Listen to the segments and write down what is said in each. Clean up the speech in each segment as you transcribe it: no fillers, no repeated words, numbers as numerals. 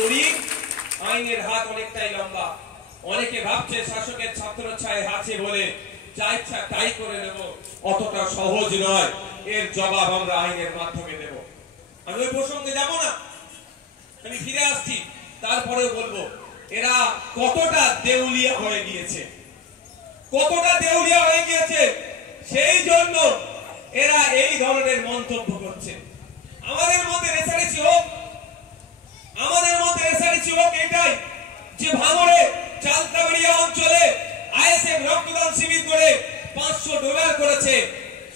দড়ি, আইনের হাত অনেকটাই লম্বা। অনেকে ভাবছে শাসকের ছত্রছায়ায় আছে বলে যা ইচ্ছা তাই করে নেব, অতটা সহজ নয়। এর জবাব আমরা আইনের মাধ্যমে দেব। আমি ওই প্রসঙ্গে যাব না, আমি ফিরে আসছি। তারপরেও বলবো এরা কতটা দেউলিয়া হয়ে গিয়েছে, কতটা দেউলিয়া হয়ে গিয়েছে, সেই জন্য এরা এই ধরনের মন্তব্য করছে। আমাদের মধ্যে রেসারেসি হোক, আমাদের মধ্যে রেসারেসি হোক এটাই যে ভাঙড়ে চালতাবাড়িয়া অঞ্চলে আইএসএফ রক্তদান শিবির করে $500 করেছে।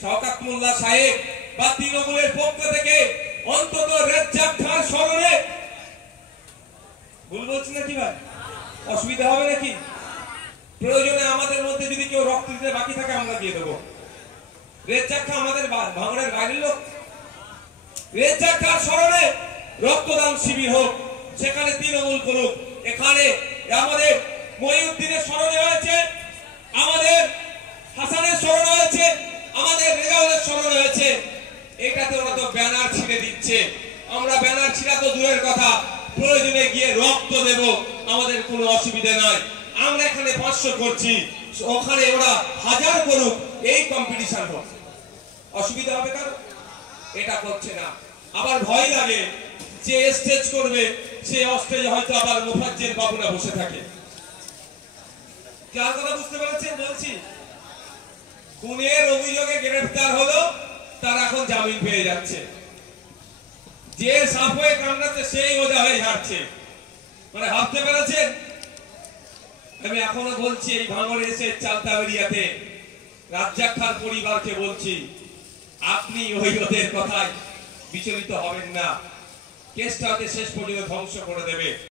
শওকত মোল্লা সাহেব বা তৃণমূলের পক্ষ থেকে অন্তত রেজ্জাক খান স্মরণে, ভুল বলছি নাকি ভাই? অসুবিধা হবে নাকি? প্রয়োজনে আমাদের মধ্যে যদি কেউ রক্ত দিতে বাকি থাকে আমরা দিয়ে দেবো। রেজ্জাক খান আমাদের ভাঙড়ের বাইরের লোক। রেজ্জাক খান স্মরণে রক্তদান শিবির হোক, সেখানে তৃণমূল করুক। এখানে আমাদের মহিউদ্দিনের স্মরণে হয়েছে, আমাদের হাসানের স্মরণে হয়েছে, আমাদের রেজাউলের স্মরণে হয়েছে। এটাতে ওরা তো ব্যানার ছিঁড়ে দিচ্ছে। আমরা ব্যানার ছিঁড়া তো দূরের কথা, প্রয়োজনে গিয়ে রক্ত দেব, আমাদের কোনো অসুবিধা নাই। আমরা এখানে 500 করছি, ওখানে ওরা 1000 করুক, এই কম্পিটিশন হোক, অসুবিধা হবে কারো? এটা করছে না। আবার ভয় লাগে যে স্টেজ করবে, সে স্টেজে হয়তো আবার মুফাজ্জেল বাবুরা বসে থাকে। কার কথা বুঝতে পেরেছেন? বলছি খুনের অভিযোগে গ্রেফতার হলো, তার এখন জামিন পেয়ে যাচ্ছে। যে সাপ হয়ে কামড়াচ্ছে সেই ওজা হয়ে ঝাড়ছে, মানে ভাবতে পেরেছেন? আমি এখনো বলছি, এই ভাঙড়ে এসে চালতাবাড়িয়াতে রাজ্জাক খান পরিবারকে বলছি, আপনি ওই ওদের কথায় বিচলিত হবেন না। কেসটাকে শেষ পর্যন্ত ধ্বংস করে দেবে।